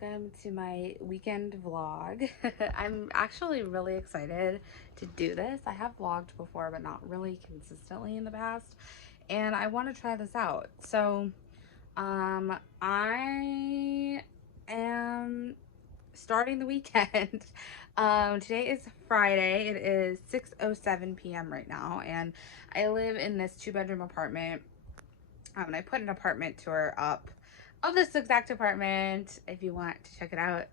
welcome to my weekend vlog. I'm actually really excited to do this. I have vlogged before, but not really consistently in the past, and I want to try this out. So, I am starting the weekend. Today is Friday. It is 6:07 p.m. right now, and I live in this two-bedroom apartment. And I put an apartment tour up of this exact apartment if you want to check it out.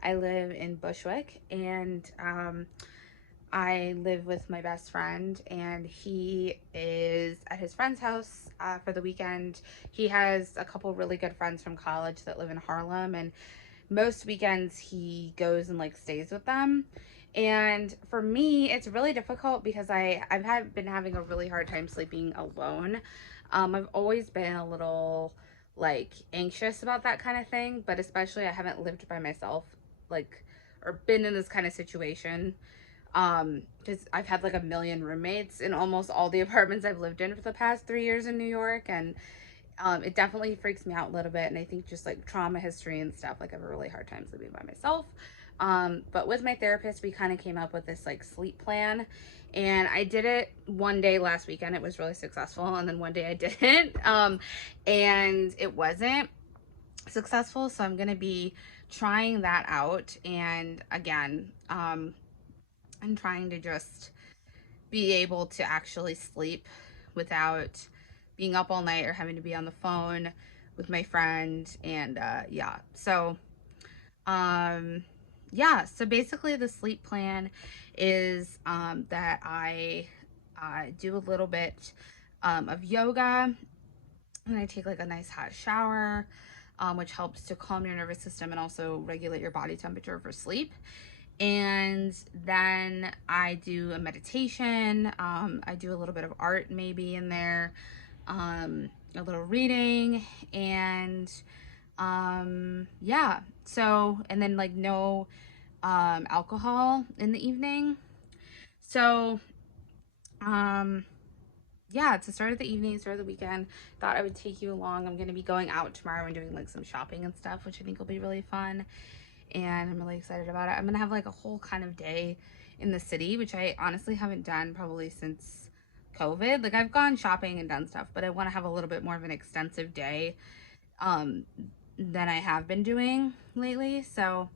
I live in Bushwick, and I live with my best friend, and he is at his friend's house for the weekend. He has a couple really good friends from college that live in Harlem, and most weekends he goes and like stays with them. And for me, it's really difficult because I've been having a really hard time sleeping alone. I've always been a little like anxious about that kind of thing, but especially I haven't lived by myself, like, or been in this kind of situation. Because I've had like a million roommates in almost all the apartments I've lived in for the past 3 years in New York, and it definitely freaks me out a little bit. And I think just like trauma history and stuff, like I have a really hard time sleeping by myself. But with my therapist, we kind of came up with this like sleep plan, and I did it one day last weekend. It was really successful, and then one day I didn't, and it wasn't successful. So I'm gonna be trying that out, and again, I'm trying to just be able to actually sleep without being up all night or having to be on the phone with my friend. And yeah, so so basically the sleep plan is that I do a little bit of yoga, and I take like a nice hot shower, which helps to calm your nervous system and also regulate your body temperature for sleep. And then I do a meditation. I do a little bit of art maybe in there, a little reading, and yeah. So, and then like no alcohol in the evening. So, yeah, it's the start of the evening, start of the weekend. Thought I would take you along. I'm going to be going out tomorrow and doing like some shopping and stuff, which I think will be really fun. And I'm really excited about it. I'm going to have like a whole kind of day in the city, which I honestly haven't done probably since COVID. Like I've gone shopping and done stuff, but I want to have a little bit more of an extensive day than I have been doing lately. So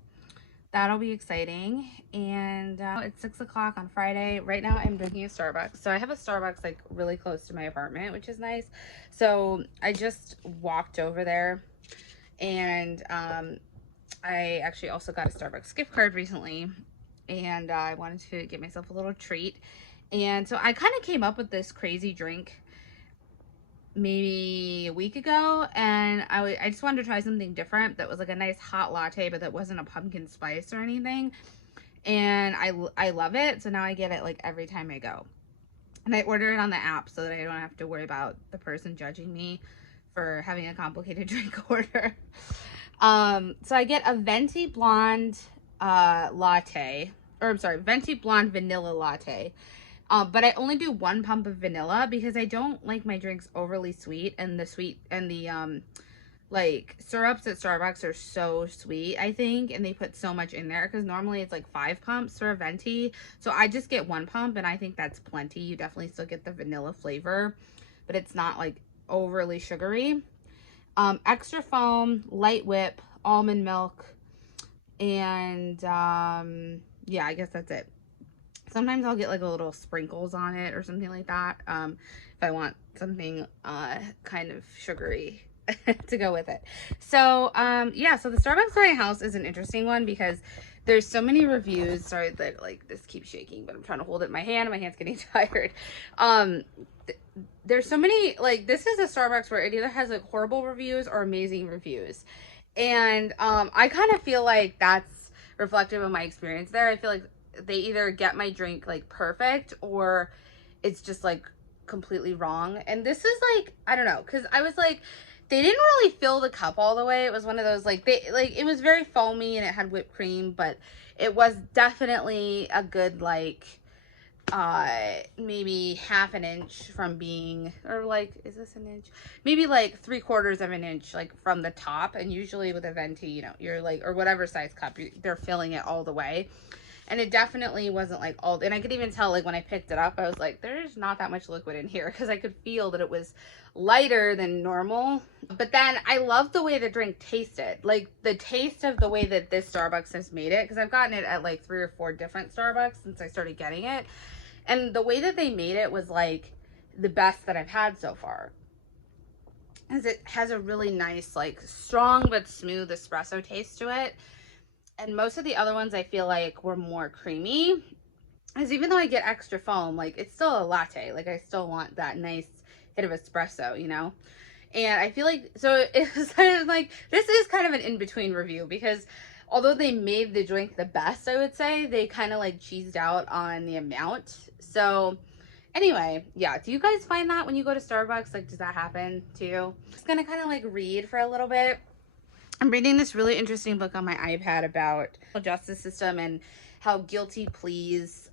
that'll be exciting. And it's 6 o'clock on Friday. Right now I'm drinking a Starbucks. So I have a Starbucks like really close to my apartment, which is nice. So I just walked over there, and I actually also got a Starbucks gift card recently, and I wanted to get myself a little treat. And so I kind of came up with this crazy drink maybe a week ago, and I just wanted to try something different that was like a nice hot latte, but that wasn't a pumpkin spice or anything. And I love it, so now I get it like every time I go. And I order it on the app so that I don't have to worry about the person judging me for having a complicated drink order. So I get a venti blonde latte, or I'm sorry, venti blonde vanilla latte. But I only do 1 pump of vanilla because I don't like my drinks overly sweet, and the like syrups at Starbucks are so sweet, I think, and they put so much in there because normally it's like 5 pumps for a venti. So I just get 1 pump, and I think that's plenty. You definitely still get the vanilla flavor, but it's not like overly sugary. Extra foam, light whip, almond milk, and yeah, I guess that's it. Sometimes I'll get like a little sprinkles on it or something like that, if I want something kind of sugary to go with it. So yeah, so the Starbucks by my house is an interesting one because there's so many reviews. Sorry that like this keeps shaking, but I'm trying to hold it in my hand and my hand's getting tired. There's so many, like, this is a Starbucks where it either has like horrible reviews or amazing reviews, and I kind of feel like that's reflective of my experience there. I feel like they either get my drink like perfect, or it's just like completely wrong. And this is like, I don't know, because I was like, they didn't really fill the cup all the way. It was one of those like, it was very foamy and it had whipped cream, but it was definitely a good like maybe half an inch from being, or like, is this an inch? Maybe like 3/4 of an inch, like from the top. And usually with a venti, you know, you're like, or whatever size cup, they're filling it all the way. And it definitely wasn't like all, and I could even tell, like when I picked it up, I was like, there's not that much liquid in here, because I could feel that it was lighter than normal. But then I love the way the drink tasted, like the taste of the way that this Starbucks has made it, because I've gotten it at like 3 or 4 different Starbucks since I started getting it. And the way that they made it was like the best that I've had so far. As it has a really nice, like strong but smooth espresso taste to it. And most of the other ones I feel like were more creamy. As even though I get extra foam, like it's still a latte. Like I still want that nice hit of espresso, you know? And I feel like, so it was kind of like, this is kind of an in-between review, because although they made the drink the best, I would say, they kind of like cheesed out on the amount. So anyway, yeah, do you guys find that when you go to Starbucks? Like, does that happen to you? I'm just gonna kind of like read for a little bit. I'm reading this really interesting book on my iPad about the justice system and how guilty pleas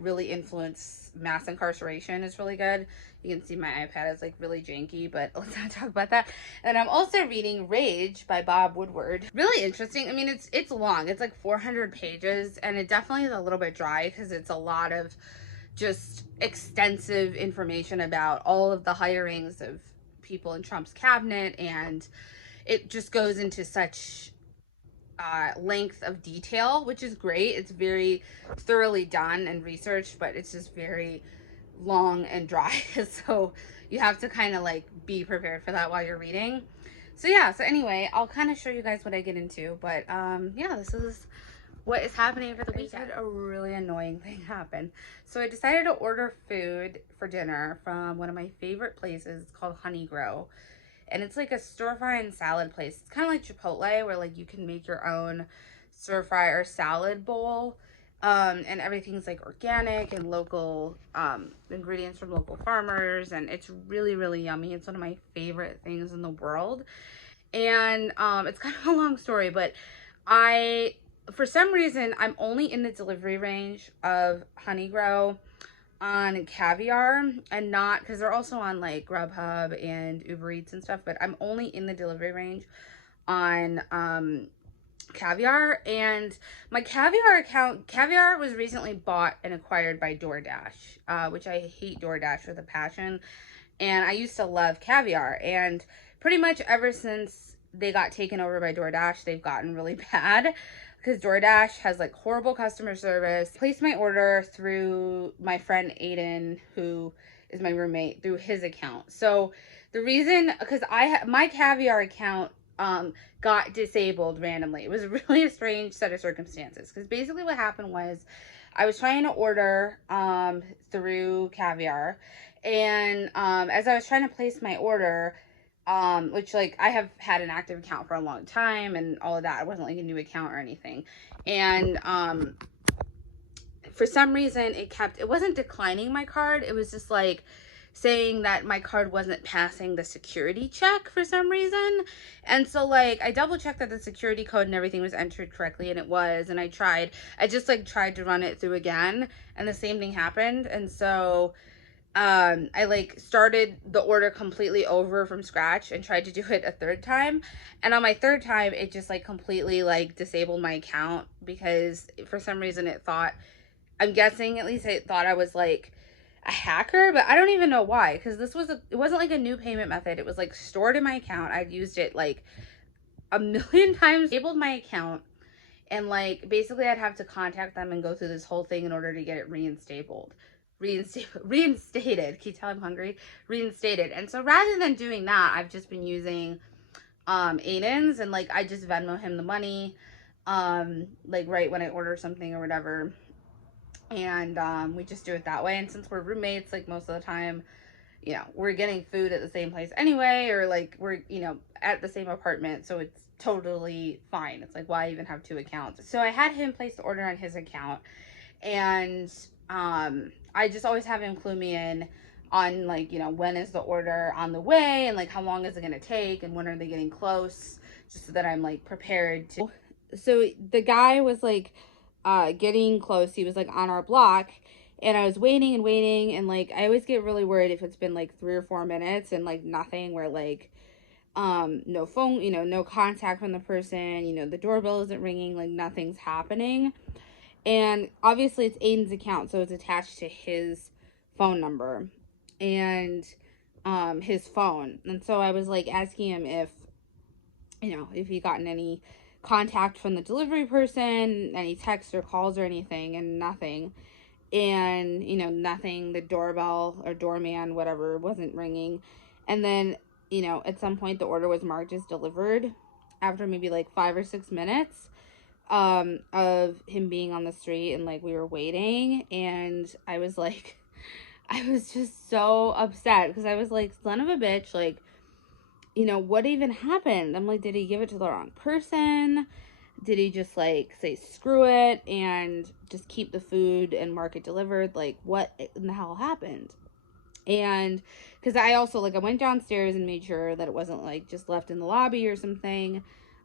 really influence mass incarceration. Is really good. You can see my iPad is like really janky, but let's not talk about that. And I'm also reading Rage by Bob Woodward. Really interesting. I mean, it's long. It's like 400 pages, and it definitely is a little bit dry because it's a lot of just extensive information about all of the hirings of people in Trump's cabinet, and it just goes into such length of detail, which is great. It's very thoroughly done and researched, but it's just very long and dry. So you have to kind of like be prepared for that while you're reading. So yeah, so anyway, I'll kind of show you guys what I get into, but yeah, this is what is happening for the weekend. A really annoying thing happened. So I decided to order food for dinner from one of my favorite places. It's called Honey Grow. And it's like a stir fry and salad place. It's kind of like Chipotle, where like you can make your own stir fry or salad bowl. And everything's like organic and local ingredients from local farmers. And it's really, really yummy. It's one of my favorite things in the world. And it's kind of a long story, but for some reason, I'm only in the delivery range of Honey Grow on caviar, and not, because they're also on like Grubhub and Uber Eats and stuff, but I'm only in the delivery range on caviar. And my caviar was recently bought and acquired by DoorDash, which I hate DoorDash with a passion. And I used to love caviar, and pretty much ever since they got taken over by DoorDash, they've gotten really bad, because DoorDash has like horrible customer service. I placed my order through my friend Aiden, who is my roommate, through his account. So the reason, because my caviar account got disabled randomly. It was really a strange set of circumstances, because basically what happened was I was trying to order through caviar, and as I was trying to place my order, which like I have had an active account for a long time and all of that. It wasn't like a new account or anything. And for some reason it wasn't declining my card. It was just like saying that my card wasn't passing the security check for some reason. And so like I double checked that the security code and everything was entered correctly, and it was, and I just like tried to run it through again, and the same thing happened. And so I like started the order completely over from scratch and tried to do it a third time. And on my third time, it just like completely like disabled my account, because for some reason I'm guessing at least it thought I was like a hacker, but I don't even know why, because it wasn't like a new payment method. It was like stored in my account. I'd used it like a million times, disabled my account. And like basically I'd have to contact them and go through this whole thing in order to get it reinstated. Can you tell I'm hungry? Reinstated. And so rather than doing that, I've just been using Aiden's, and like I just Venmo him the money like right when I order something or whatever, and we just do it that way. And since we're roommates, like most of the time, you know, we're getting food at the same place anyway, or like we're, you know, at the same apartment, so it's totally fine. It's like, why even have two accounts? So I had him place the order on his account, and I just always have him clue me in on like, you know, when is the order on the way, and like how long is it gonna take, and when are they getting close, just so that I'm like prepared to. So the guy was like getting close. He was like on our block, And I was waiting and waiting, and like I always get really worried if it's been like 3 or 4 minutes and like nothing, where like no phone, no contact from the person, the doorbell isn't ringing, like nothing's happening. And obviously it's Aiden's account, so it's attached to his phone number and his phone. And so I was like asking him if he gotten any contact from the delivery person, any texts or calls or anything, and nothing. And nothing, the doorbell or doorman, whatever, wasn't ringing. And then at some point the order was marked as delivered after maybe like 5 or 6 minutes of him being on the street, and like we were waiting, and I was like I was just so upset because I was like, son of a bitch, like what even happened? I'm like, did he give it to the wrong person? Did he just like say screw it and just keep the food and mark it delivered? Like, what in the hell happened? And because I also like I went downstairs and made sure that it wasn't like just left in the lobby or something.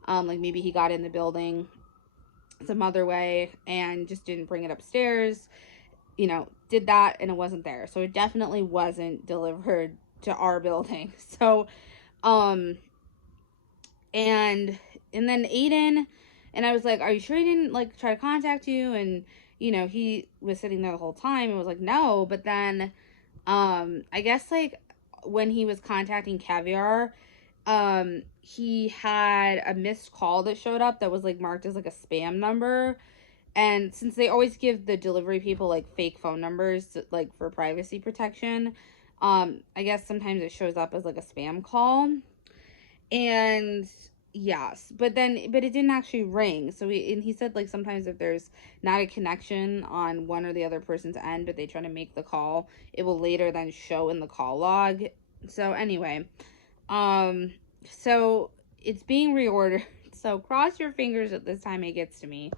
Like maybe he got in the building some other way and just didn't bring it upstairs. Did that and it wasn't there. So it definitely wasn't delivered to our building. So um and then Aiden, and I was like, are you sure he didn't like try to contact you? And he was sitting there the whole time and was like, no. But then I guess like when he was contacting Caviar, he had a missed call that showed up that was like marked as like a spam number. And since they always give the delivery people like fake phone numbers like for privacy protection, I guess sometimes it shows up as like a spam call. And yes, but it didn't actually ring. So he said like sometimes if there's not a connection on one or the other person's end, but they try to make the call, it will later then show in the call log. So anyway, um so it's being reordered. So cross your fingers that this time it gets to me.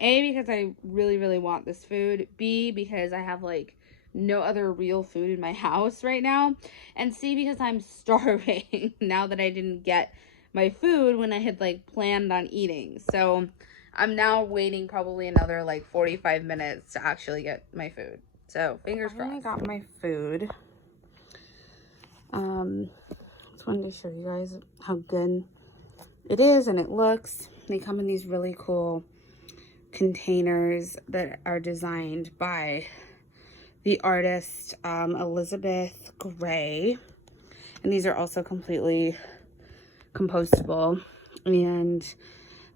A, because I really, really want this food. B, because I have like no other real food in my house right now. And C, because I'm starving now that I didn't get my food when I had like planned on eating. So I'm now waiting probably another like 45 minutes to actually get my food. So fingers crossed. I got my food. Just wanted to show you guys how good it is and it looks. They come in these really cool containers that are designed by the artist Elizabeth Gray, and these are also completely compostable, and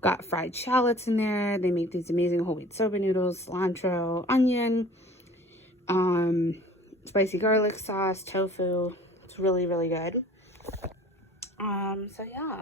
got fried shallots in there. They make these amazing whole wheat soba noodles, cilantro, onion, spicy garlic sauce, tofu. It's really, really good. So yeah.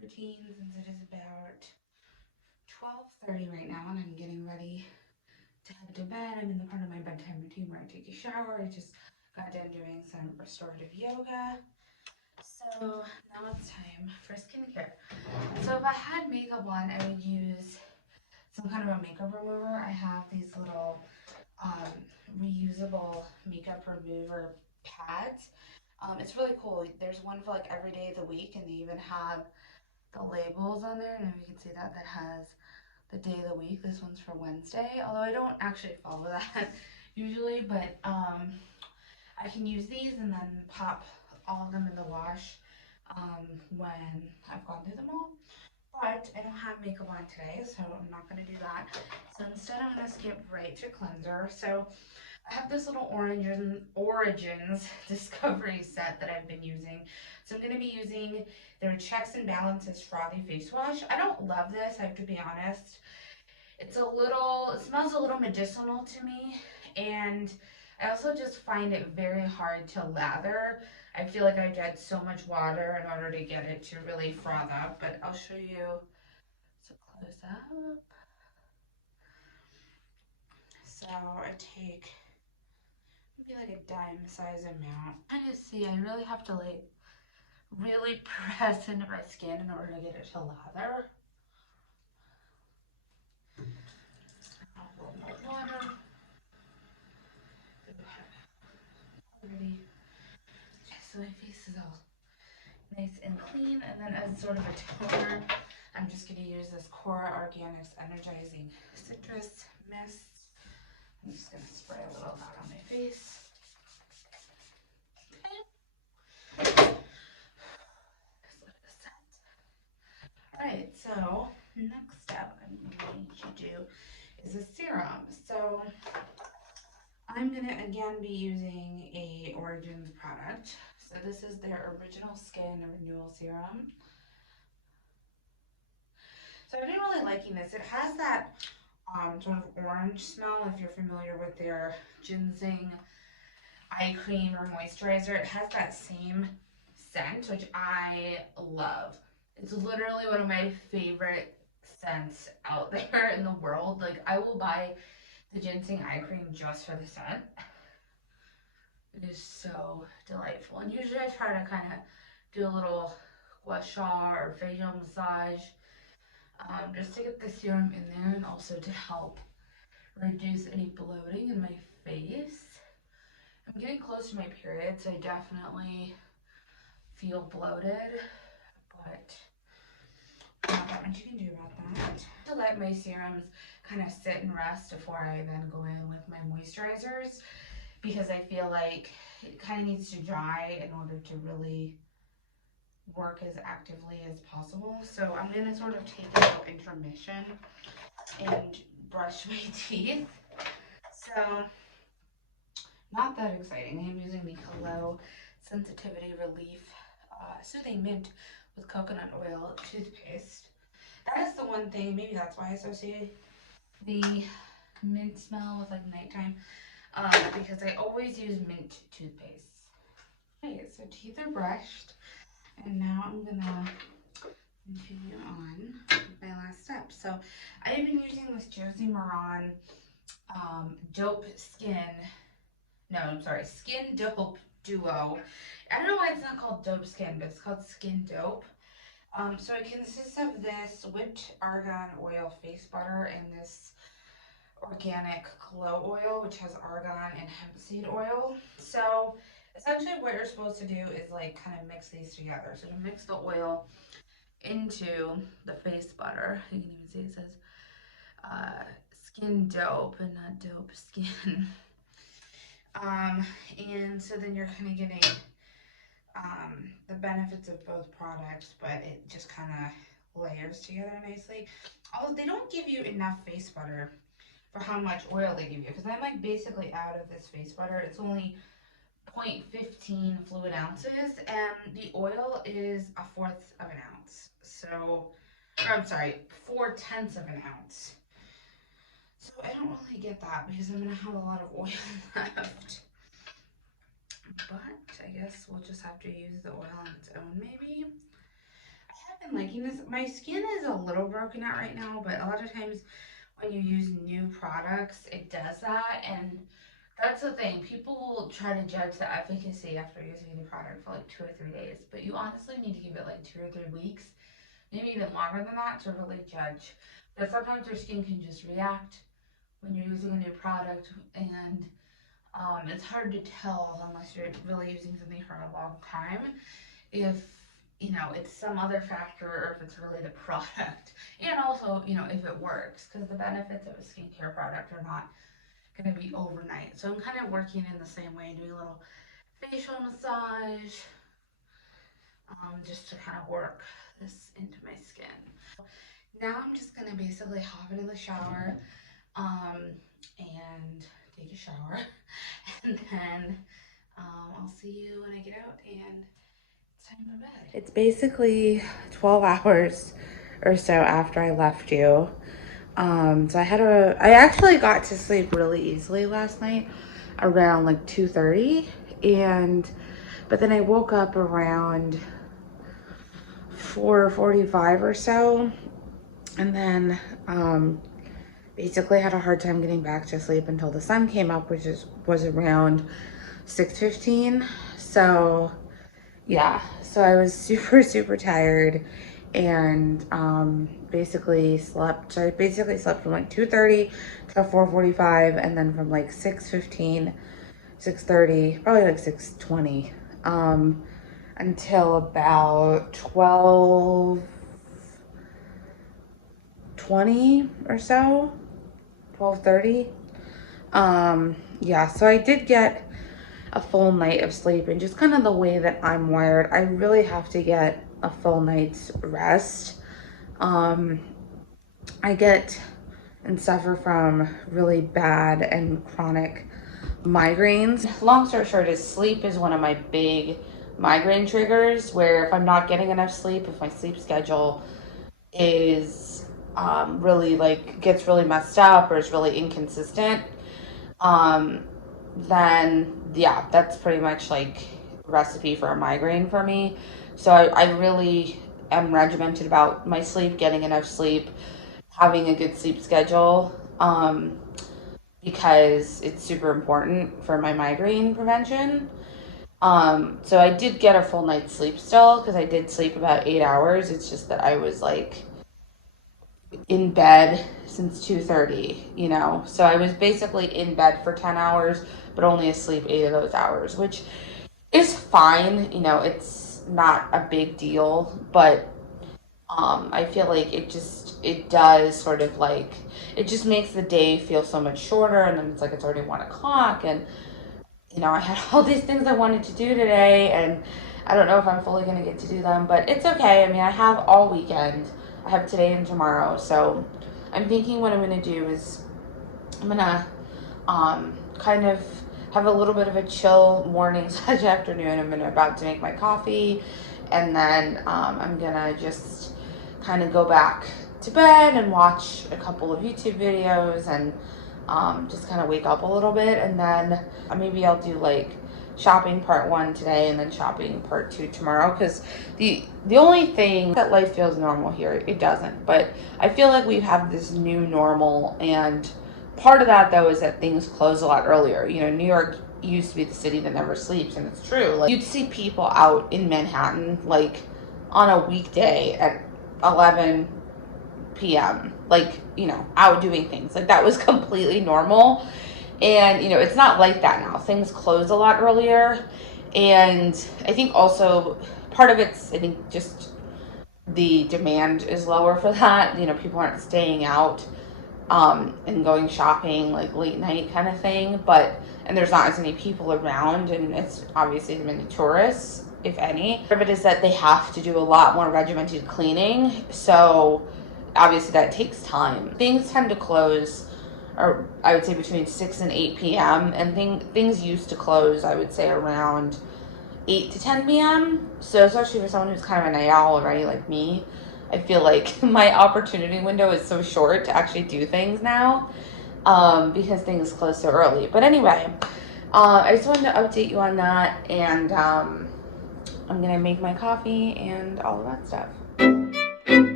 Routine, since it is about 12:30 right now and I'm getting ready to head to bed. I'm in the part of my bedtime routine where I take a shower. I just got done doing some restorative yoga. So now it's time for skincare. So if I had makeup on, I would use some kind of a makeup remover. I have these little um, reusable makeup remover pads. It's really cool. There's one for like every day of the week, and they even have the labels on there. And you can see that has the day of the week. This one's for Wednesday, although I don't actually follow that usually, but I can use these and then pop all of them in the wash when I've gone through them all. But I don't have makeup on today, so I'm not going to do that. So instead, I'm going to skip right to cleanser. So I have this little Origins Discovery set that I've been using. So I'm going to be using their Checks and Balances Frothy Face Wash. I don't love this, I have to be honest. It smells a little medicinal to me, and I also just find it very hard to lather. I feel like I have to add so much water in order to get it to really froth up, but I'll show you. So close up. So I take maybe like a dime size amount. I just see I really have to like really press into my skin in order to get it to lather. A little more water. Already. So my face is all nice and clean, and then as sort of a toner, I'm just going to use this Cora Organics Energizing Citrus Mist. I'm just going to spray a little of that on my face. Okay. Alright, so next step I'm going to do is a serum. So I'm going to again be using a Origins product. So this is their Original Skin Renewal Serum. So I've been really liking this. It has that sort of orange smell if you're familiar with their ginseng eye cream or moisturizer. It has that same scent, which I love. It's literally one of my favorite scents out there in the world. Like, I will buy the ginseng eye cream just for the scent. It is so delightful. And usually I try to kind of do a little gua sha or facial massage just to get the serum in there and also to help reduce any bloating in my face. I'm getting close to my period, so I definitely feel bloated, but not much you can do about that. To let my serums kind of sit and rest before I then go in with my moisturizers, because I feel like it kind of needs to dry in order to really work as actively as possible. So I'm going to sort of take a little intermission and brush my teeth. So not that exciting. I'm using the Hello Sensitivity Relief Soothing Mint with Coconut Oil toothpaste. That is the one thing, maybe that's why I associate the mint smell with like nighttime, because I always use mint toothpaste. Okay, so teeth are brushed, and now I'm gonna continue on with my last step. So I've been using this Jersey Maran Dope Skin. No, I'm sorry, Skin Dope Duo. I don't know why it's not called Dope Skin, but it's called Skin Dope. So it consists of this whipped argan oil face butter and this organic glow oil, which has argan and hemp seed oil. So essentially what you're supposed to do is like kind of mix these together. So to mix the oil into the face butter, you can even see it says Skin Dope and not Dope Skin. And so then you're kind of getting the benefits of both products, but it just kind of layers together nicely. Although they don't give you enough face butter for how much oil they give you, because I'm like basically out of this face butter. It's only 0.15 fluid ounces, and the oil is 1/4 of an ounce. So, or I'm sorry, 4/10 of an ounce. So I don't really get that because I'm gonna have a lot of oil left. But I guess we'll just have to use the oil on its own maybe. I have been liking this. My skin is a little broken out right now, but a lot of times when you use new products, it does that. And that's the thing. People will try to judge the efficacy after using a new product for like 2 or 3 days. But you honestly need to give it like 2 or 3 weeks, maybe even longer than that, to really judge. But sometimes your skin can just react when you're using a new product, and it's hard to tell unless you're really using something for a long time if it's some other factor or if it's really the product, and also if it works, because the benefits of a skincare product are not going to be overnight. So I'm kind of working in the same way, doing a little facial massage, just to kind of work this into my skin. Now I'm just going to basically hop into the shower and take a shower, and then I'll see you when I get out and it's time for bed. It's basically 12 hours or so after I left you. So I actually got to sleep really easily last night around like 2:30, but then I woke up around 4:45 or so, and then basically had a hard time getting back to sleep until the sun came up, which was around 6:15. So yeah, so I was super tired, and I basically slept from like 2:30 to 4:45, and then from like 6:15, 6:30, probably like 6:20, until about 12:20 or so, 12:30. Yeah, so I did get a full night of sleep, and just kind of the way that I'm wired, I really have to get a full night's rest. I get and suffer from really bad and chronic migraines. Long story short is sleep is one of my big migraine triggers, where if I'm not getting enough sleep, if my sleep schedule is really like gets really messed up or is really inconsistent, then yeah, that's pretty much like recipe for a migraine for me. So I really am regimented about my sleep, getting enough sleep, having a good sleep schedule, because it's super important for my migraine prevention. So I did get a full night's sleep still, because I did sleep about 8 hours. It's just that I was like in bed since 2:30, you know, so I was basically in bed for 10 hours, but only asleep 8 of those hours, which is fine, you know, it's not a big deal, but I feel like it does sort of like, it just makes the day feel so much shorter, and then it's like it's already 1 o'clock, and you know, I had all these things I wanted to do today, and I don't know if I'm fully gonna get to do them, but it's okay. I mean, I have all weekend. I have today and tomorrow, so I'm thinking what I'm gonna do is I'm gonna kind of have a little bit of a chill morning slash afternoon. I'm about to make my coffee, and then I'm gonna just kind of go back to bed and watch a couple of YouTube videos, and just kind of wake up a little bit, and then maybe I'll do like shopping part 1 today and then shopping part 2 tomorrow, because the only thing that life feels normal here, it doesn't, but I feel like we have this new normal, and part of that though is that things close a lot earlier. You know, New York used to be the city that never sleeps, and it's true. Like, you'd see people out in Manhattan like on a weekday at 11 p.m. like, you know, out doing things. Like, that was completely normal. And, you know, it's not like that now. Things close a lot earlier. And I think also part of it's, I think, just the demand is lower for that. You know, people aren't staying out and going shopping like late night kind of thing. And there's not as many people around, and it's obviously as many tourists, if any. Part of it is that they have to do a lot more regimented cleaning. So obviously that takes time. Things tend to close, or I would say between 6 and 8 p.m. and things used to close, I would say, around 8 to 10 p.m. So especially for someone who's kind of a night owl already like me, I feel like my opportunity window is so short to actually do things now, because things close so early. But anyway, I just wanted to update you on that, and I'm gonna make my coffee and all of that stuff.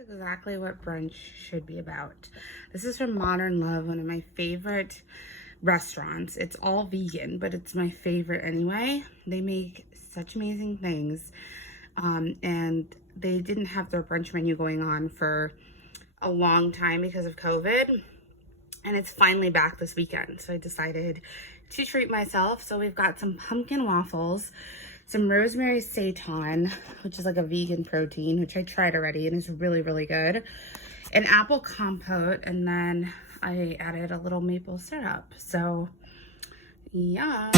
Exactly what brunch should be about. This is from Modern Love, one of my favorite restaurants. It's all vegan, but it's my favorite anyway. They make such amazing things, and they didn't have their brunch menu going on for a long time because of COVID, and it's finally back this weekend, so I decided to treat myself. So we've got some pumpkin waffles, some rosemary seitan, which is like a vegan protein, which I tried already and is really, really good, an apple compote, and then I added a little maple syrup. So yeah.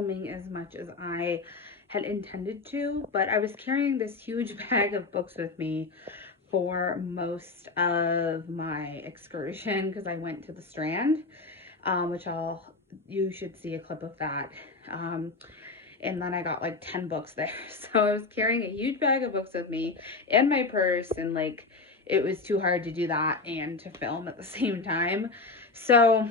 filming as much as I had intended to, but I was carrying this huge bag of books with me for most of my excursion because I went to the Strand, which you should see a clip of that. And then I got like 10 books there. So I was carrying a huge bag of books with me in my purse, and like it was too hard to do that and to film at the same time. So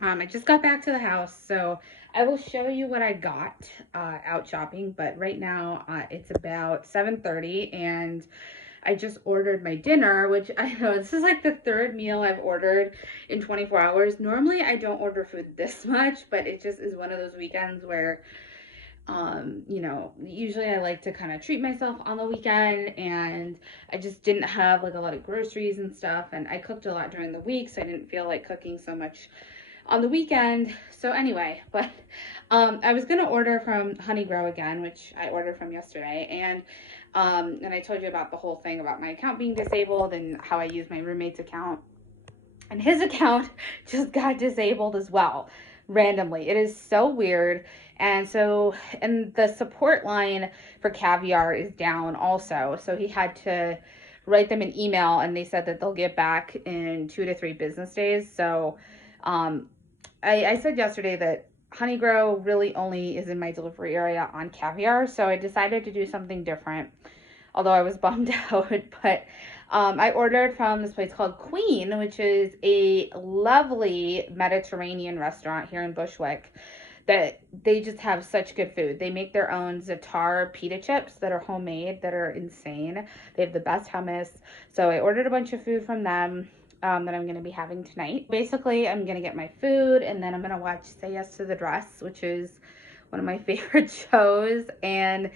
I just got back to the house, so I will show you what I got out shopping. But right now it's about 7:30 and I just ordered my dinner, which I know this is like the third meal I've ordered in 24 hours. Normally I don't order food this much, but it just is one of those weekends where you know, usually I like to kind of treat myself on the weekend, and I just didn't have like a lot of groceries and stuff, and I cooked a lot during the week, so I didn't feel like cooking so much on the weekend. So anyway, but I was gonna order from Honey Grow again, which I ordered from yesterday, and I told you about the whole thing about my account being disabled and how I use my roommate's account, and his account just got disabled as well randomly. It is so weird. And so, and the support line for Caviar is down also, so he had to write them an email, and they said that they'll get back in 2 to 3 business days. So I said yesterday that Honey Grow really only is in my delivery area on Caviar, so I decided to do something different, although I was bummed out. But I ordered from this place called Queen, which is a lovely Mediterranean restaurant here in Bushwick, that they just have such good food. They make their own za'atar pita chips that are homemade, that are insane. They have the best hummus. So I ordered a bunch of food from them that I'm going to be having tonight. Basically, I'm going to get my food, and then I'm going to watch Say Yes to the Dress, which is one of my favorite shows. And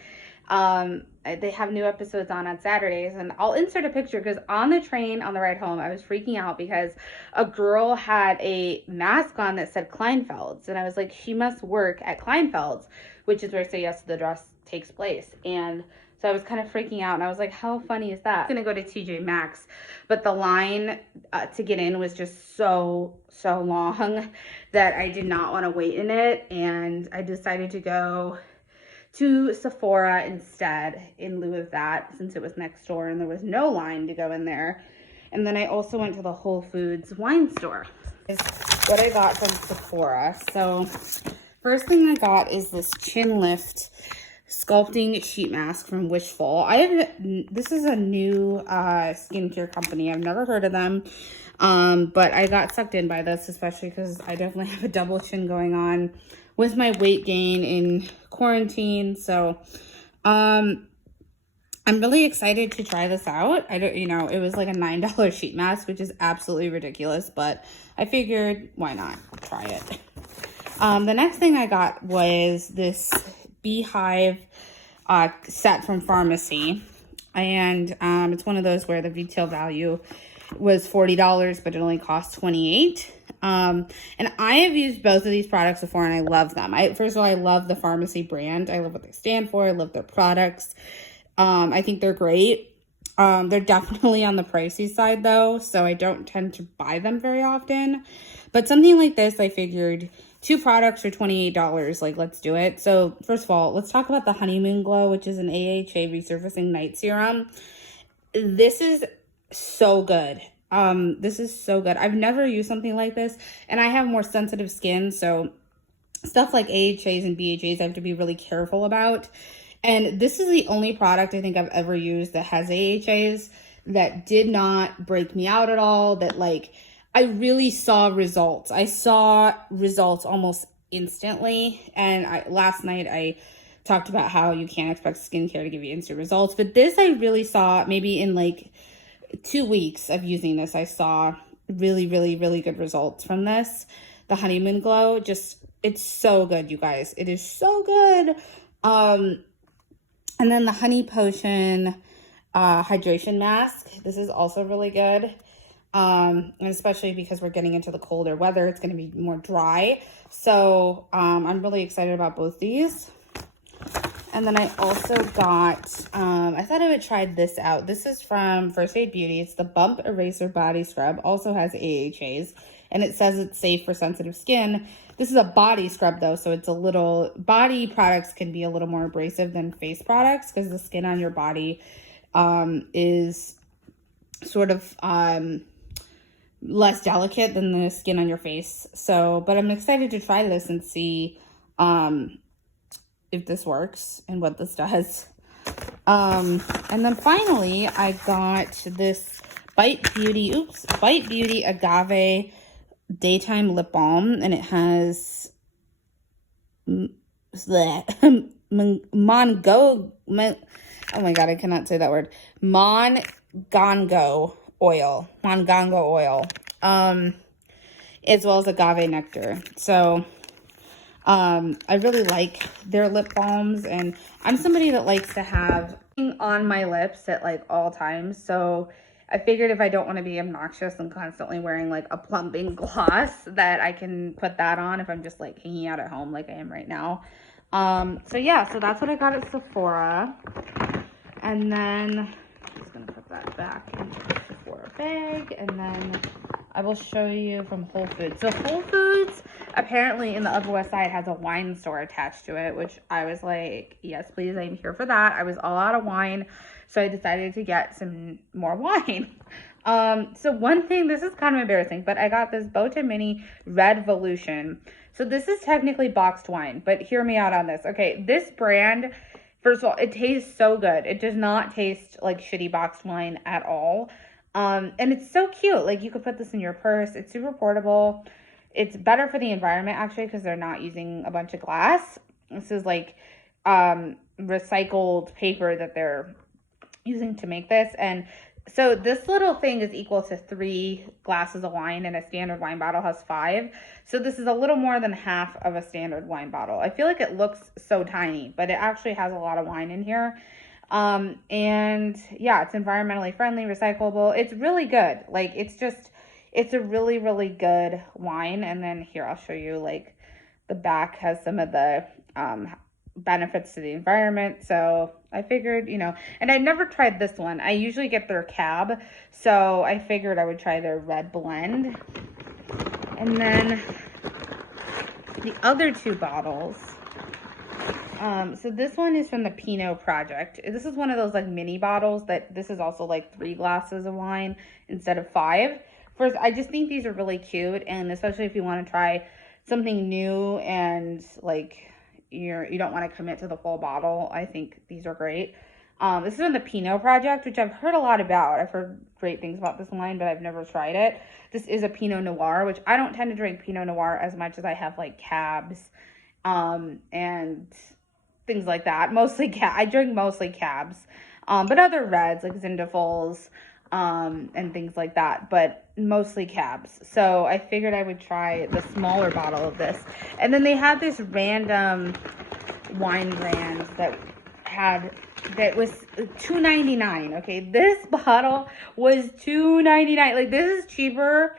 they have new episodes on Saturdays, and I'll insert a picture because on the train on the ride home, I was freaking out because a girl had a mask on that said Kleinfeld's, and I was like, she must work at Kleinfeld's, which is where Say Yes to the Dress takes place. And so I was kind of freaking out, and I was like, how funny is that? I'm gonna go to TJ Maxx, but the line to get in was just so long that I did not want to wait in it, and I decided to go to Sephora instead in lieu of that, since it was next door and there was no line to go in there. And then I also went to the Whole Foods wine store. Is what I got from Sephora. So first thing I got is this Chin Lift sculpting sheet mask from Wishful. This is a new skincare company. I've never heard of them. But I got sucked in by this, especially because I definitely have a double chin going on with my weight gain in quarantine. So I'm really excited to try this out. It was like a $9 sheet mask, which is absolutely ridiculous, but I figured why not try it. The next thing I got was this beehive set from Pharmacy, and it's one of those where the retail value was $40, but it only cost $28. And I have used both of these products before, and I love them. First of all, I love the Pharmacy brand. I love what they stand for. I love their products. I think they're great. They're definitely on the pricey side though, so I don't tend to buy them very often. But something like this, I figured 2 products for $28, like let's do it. So first of all, let's talk about the Honeymoon Glow, which is an AHA resurfacing night serum. This is so good. This is so good. I've never used something like this, and I have more sensitive skin, so stuff like AHAs and BHAs I have to be really careful about. And this is the only product I think I've ever used that has AHAs that did not break me out at all, that like I really saw results. I saw results almost instantly. And last night I talked about how you can't expect skincare to give you instant results, but this I really saw maybe in like 2 weeks of using this. I saw really good results from this. The Honeymoon Glow, it's so good, you guys. It is so good. And then the Honey Potion hydration mask. This is also really good. And especially because we're getting into the colder weather, it's going to be more dry. So I'm really excited about both these. And then I also got, I thought I would try this out. This is from First Aid Beauty. It's the Bump Eraser Body Scrub. Also has AHAs. and it says it's safe for sensitive skin. This is a body scrub though, so it's a little, body products can be a little more abrasive than face products because the skin on your body is sort of less delicate than the skin on your face. So, but I'm excited to try this and see if this works and what this does. And then finally, I got this Bite Beauty Agave Daytime Lip Balm, and it has Mongo, oh my god, I cannot say that word. Mongongo oil, as well as agave nectar. So I really like their lip balms, and I'm somebody that likes to have on my lips at like all times. So I figured if I don't want to be obnoxious and constantly wearing like a plumping gloss, that I can put that on if I'm just like hanging out at home like I am right now. So yeah, so that's what I got at Sephora. And then I'm just gonna put that back into the Sephora bag, and then I will show you from Whole Foods. So Whole Foods apparently in the Upper West Side has a wine store attached to it, which I was like, yes, please, I'm here for that. I was all out of wine, so I decided to get some more wine. So one thing, this is kind of embarrassing, but I got this Bota Mini Red Volution. So this is technically boxed wine, but hear me out on this. Okay, this brand, first of all, it tastes so good. It does not taste like shitty boxed wine at all. And it's so cute. Like, you could put this in your purse. It's super portable. It's better for the environment, actually, because they're not using a bunch of glass. This is like recycled paper that they're using to make this. And so this little thing is equal to 3 glasses of wine, and a standard wine bottle has 5. So this is a little more than half of a standard wine bottle. I feel like it looks so tiny, but it actually has a lot of wine in here. And yeah, it's environmentally friendly, recyclable. It's really good. Like, it's a really, really good wine. And then here, I'll show you, like, the back has some of the benefits to the environment. So I figured, and I never tried this one. I usually get their cab, so I figured I would try their red blend. And then the other 2 bottles, so this one is from the Pinot Project. This is one of those like mini bottles that this is also like 3 glasses of wine instead of 5. First, I just think these are really cute, and especially if you want to try something new and like you don't want to commit to the full bottle, I think these are great. This is in the Pinot Project, which I've heard a lot about. I've heard great things about this wine, but I've never tried it. This is a Pinot Noir, which I don't tend to drink Pinot Noir as much as I have like cabs and things like that. I drink mostly cabs, but other reds like Zinfandels and things like that, but mostly cabs. So I figured I would try the smaller bottle of this. And then they had this random wine brand that was $2.99. Okay, this bottle was $2.99. Like, this is cheaper.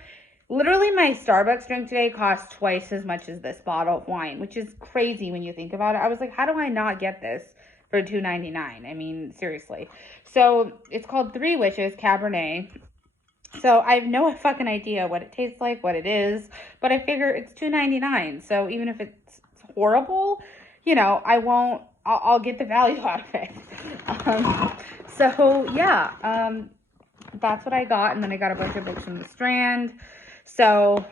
Literally, my Starbucks drink today cost twice as much as this bottle of wine, which is crazy when you think about it. I was like, how do I not get this for $2.99? I mean, seriously. So it's called Three Wishes Cabernet. So I have no fucking idea what it tastes like, what it is, but I figure it's $2.99. So even if it's horrible, I'll get the value out of it. So yeah, that's what I got. And then I got a bunch of books from the Strand. So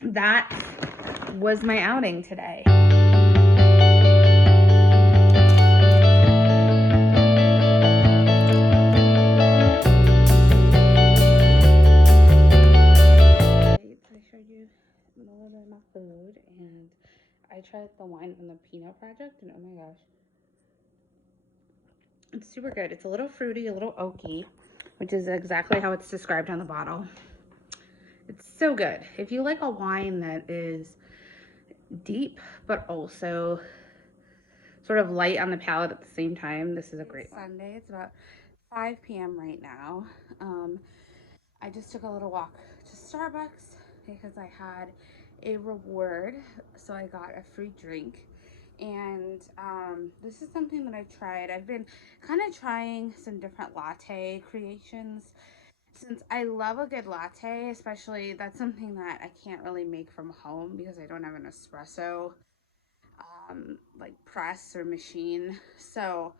that was my outing today. I showed you a little bit of my food, and I tried the wine from the Pinot Project, and oh my gosh, it's super good. It's a little fruity, a little oaky, which is exactly how it's described on the bottle. It's so good. If you like a wine that is deep, but also sort of light on the palate at the same time, this is a great one. Sunday, it's about 5 p.m. right now. I just took a little walk to Starbucks because I had a reward. So I got a free drink. And this is something that I tried. I've been kind of trying some different latte creations. Since I love a good latte, especially that's something that I can't really make from home because I don't have an espresso like press or machine. So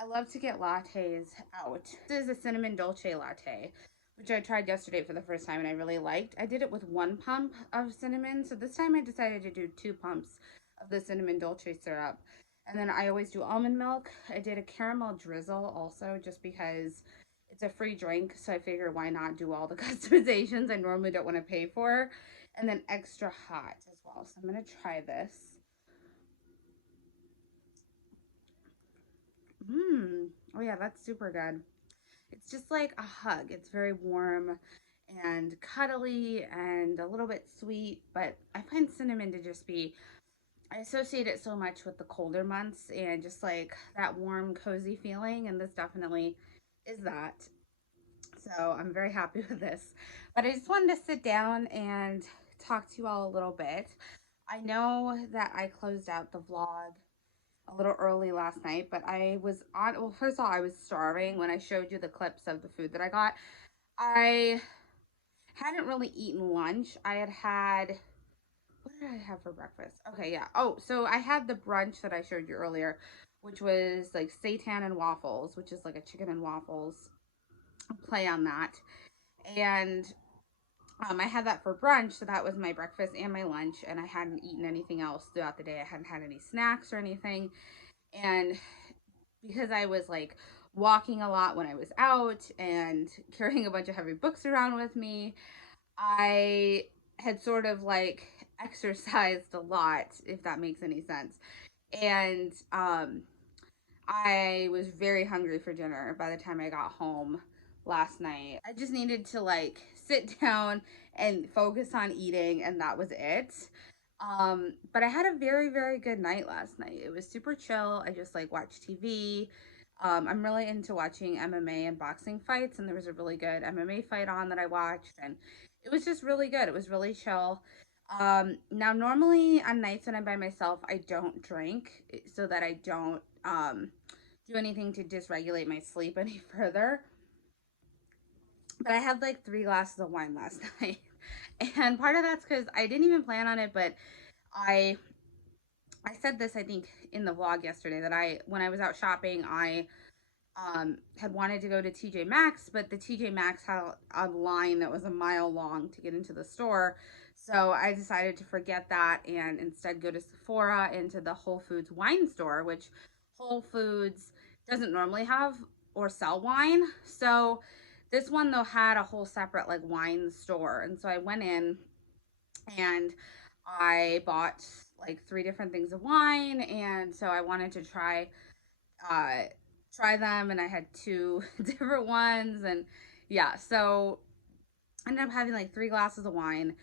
I love to get lattes out. This is a cinnamon dolce latte, which I tried yesterday for the first time and I really liked. I did it with 1 pump of cinnamon. So this time I decided to do 2 pumps of the cinnamon dolce syrup. And then I always do almond milk. I did a caramel drizzle also just because it's a free drink. So I figure why not do all the customizations I normally don't want to pay for. And then extra hot as well. So I'm going to try this. Oh yeah, that's super good. It's just like a hug. It's very warm and cuddly and a little bit sweet, but I find cinnamon to just be, I associate it so much with the colder months and just like that warm, cozy feeling, and this definitely is that. So I'm very happy with this. But I just wanted to sit down and talk to you all a little bit. I know that I closed out the vlog a little early last night, but I was on, well, first of all, I was starving when I showed you the clips of the food that I got. I hadn't really eaten lunch. I had, what did I have for breakfast? Okay, yeah. Oh, so I had the brunch that I showed you earlier, which was like seitan and waffles, which is like a chicken and waffles play on that. And I had that for brunch, so that was my breakfast and my lunch, and I hadn't eaten anything else throughout the day. I hadn't had any snacks or anything. And because I was like walking a lot when I was out and carrying a bunch of heavy books around with me, I had sort of like exercised a lot, if that makes any sense. And I was very hungry for dinner by the time I got home last night. I just needed to like sit down and focus on eating, and that was it. But I had a very, very good night last night. It was super chill. I just like watched TV. I'm really into watching MMA and boxing fights, and there was a really good MMA fight on that I watched, and it was just really good. It was really chill. Now normally on nights when I'm by myself, I don't drink so that I don't do anything to dysregulate my sleep any further. But I had like 3 glasses of wine last night. And part of that's because I didn't even plan on it, but I I said this I think in the vlog yesterday that I when I was out shopping I had wanted to go to TJ Maxx, but the TJ Maxx had a line that was a mile long to get into the store. So I decided to forget that and instead go to Sephora and to the Whole Foods wine store, which Whole Foods doesn't normally have or sell wine. So this one though had a whole separate like wine store. And so I went in and I bought like 3 different things of wine, and so I wanted to uh try them, and I had 2 different ones, and yeah, so I ended up having like 3 glasses of wine.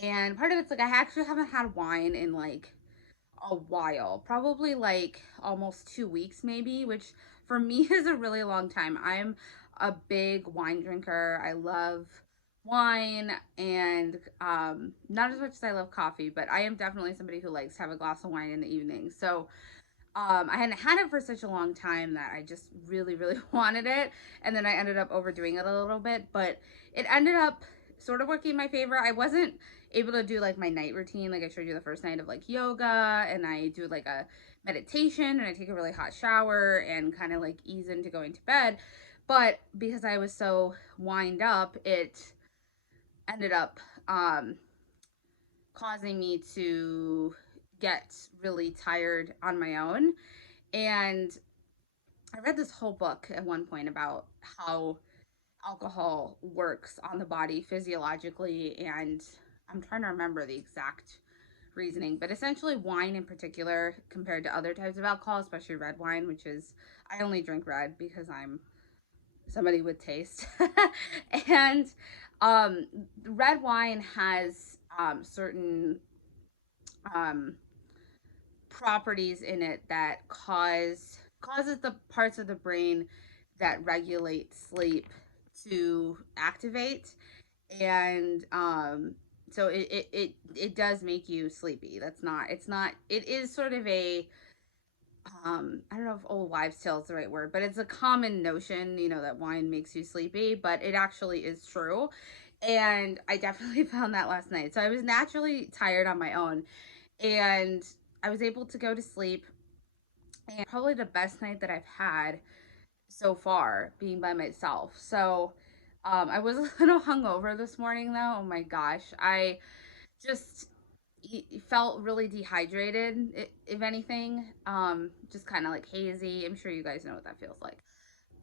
And part of it's like I actually haven't had wine in like a while, probably like almost 2 weeks maybe, which for me is a really long time. I'm a big wine drinker. I love wine, and not as much as I love coffee, but I am definitely somebody who likes to have a glass of wine in the evening. So I hadn't had it for such a long time that I just really, really wanted it. And then I ended up overdoing it a little bit, but it ended up sort of working in my favor. I wasn't able to do like my night routine, like I showed you the first night of like yoga, and I do like a meditation and I take a really hot shower and kind of like ease into going to bed. But because I was so wind up, it ended up causing me to get really tired on my own. And I read this whole book at one point about how alcohol works on the body physiologically, and I'm trying to remember the exact reasoning, but essentially wine in particular compared to other types of alcohol, especially red wine, which is, I only drink red because I'm somebody with taste. And red wine has certain um, properties in it that causes the parts of the brain that regulate sleep to activate, and so it does make you sleepy. That's not, it's not, it is sort of a I don't know if old wives' tale is the right word, but it's a common notion, you know, that wine makes you sleepy, but it actually is true. And I definitely found that last night. So I was naturally tired on my own, and I was able to go to sleep. And probably the best night that I've had so far being by myself. So I was a little hungover this morning though. Oh my gosh. I just felt really dehydrated, if anything. Just kind of like hazy. I'm sure you guys know what that feels like.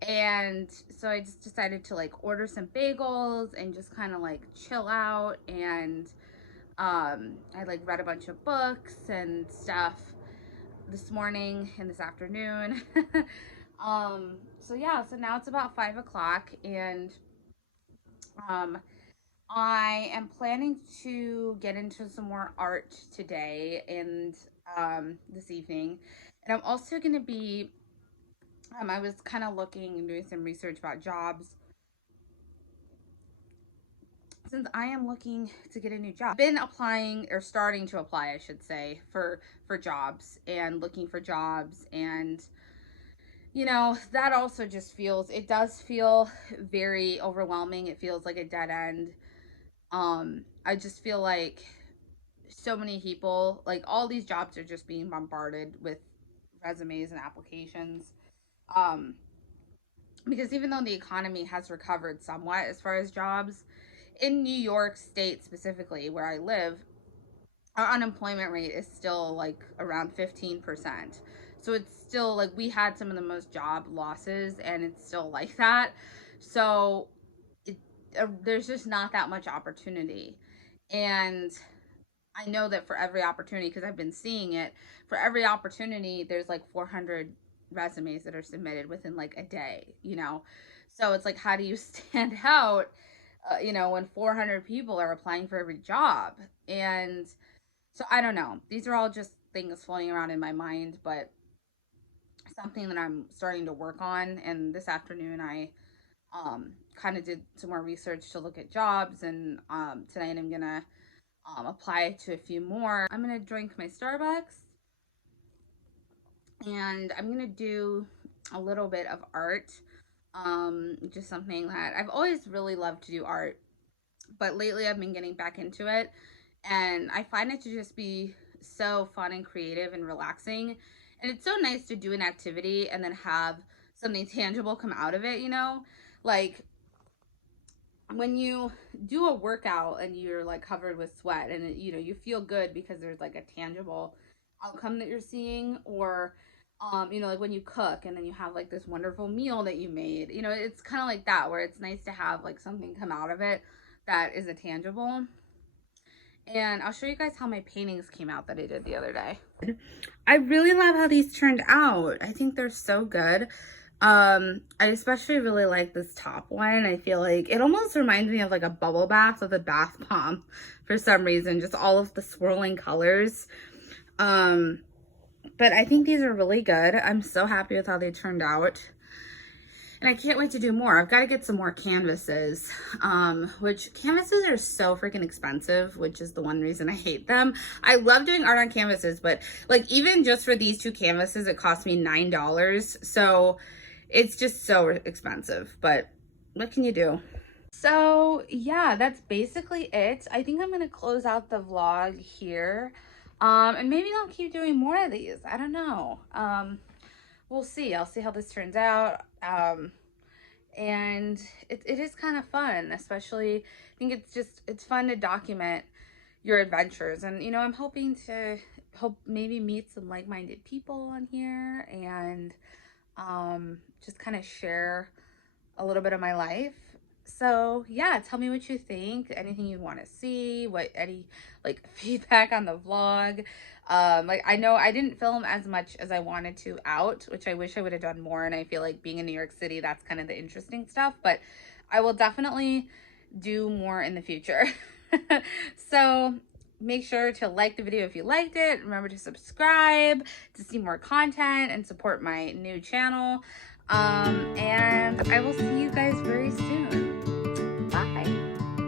And so I just decided to like order some bagels and just kind of like chill out. And I like read a bunch of books and stuff this morning and this afternoon. So yeah, so now it's about 5 o'clock, and um, I am planning to get into some more art today and this evening. And I'm also going to be, I was kind of looking and doing some research about jobs since I am looking to get a new job. I've been applying, or starting to apply, I should say, for jobs and looking for jobs. And you know, that also just feels, it does feel very overwhelming. It feels like a dead end. I just feel like so many people, like all these jobs are just being bombarded with resumes and applications. Um, because even though the economy has recovered somewhat as far as jobs, in New York State specifically, where I live, our unemployment rate is still like around 15%. So it's still like we had some of the most job losses, and it's still like that. So it, there's just not that much opportunity. And I know that for every opportunity, because I've been seeing it, for every opportunity, there's like 400 resumes that are submitted within like a day, you know? So it's like, how do you stand out, you know, when 400 people are applying for every job? And so I don't know. These are all just things floating around in my mind, but something that I'm starting to work on. And this afternoon, I kind of did some more research to look at jobs, and tonight I'm gonna apply to a few more. I'm gonna drink my Starbucks, and I'm gonna do a little bit of art. Just something that I've always really loved to do art, but lately I've been getting back into it, and I find it to just be so fun and creative and relaxing. And it's so nice to do an activity and then have something tangible come out of it, you know? Like when you do a workout and you're like covered with sweat, and it, you know, you feel good because there's like a tangible outcome that you're seeing. Or you know, like when you cook and then you have like this wonderful meal that you made, you know, it's kind of like that, where it's nice to have like something come out of it that is a tangible. And I'll show you guys how my paintings came out that I did the other day. I really love how these turned out. I think they're so good. I especially really like this top one. I feel like it almost reminds me of like a bubble bath with a bath bomb for some reason, just all of the swirling colors. But I think these are really good. I'm so happy with how they turned out. And I can't wait to do more. I've got to get some more canvases, which canvases are so freaking expensive, which is the one reason I hate them. I love doing art on canvases, but like even just for these two canvases, it cost me $9. So it's just so expensive, but what can you do? So yeah, that's basically it. I think I'm going to close out the vlog here. And maybe I'll keep doing more of these. I don't know. We'll see. I'll see how this turns out. And it is kind of fun, especially I think it's fun to document your adventures. And you know, I'm hoping to maybe meet some like-minded people on here, and just kind of share a little bit of my life. So yeah, tell me what you think, anything you want to see, any like feedback on the vlog. Like I know I didn't film as much as I wanted to out, which I wish I would have done more. And I feel like being in New York City, that's kind of the interesting stuff, but I will definitely do more in the future. So make sure to like the video if you liked it. Remember to subscribe to see more content and support my new channel. And I will see you guys very soon.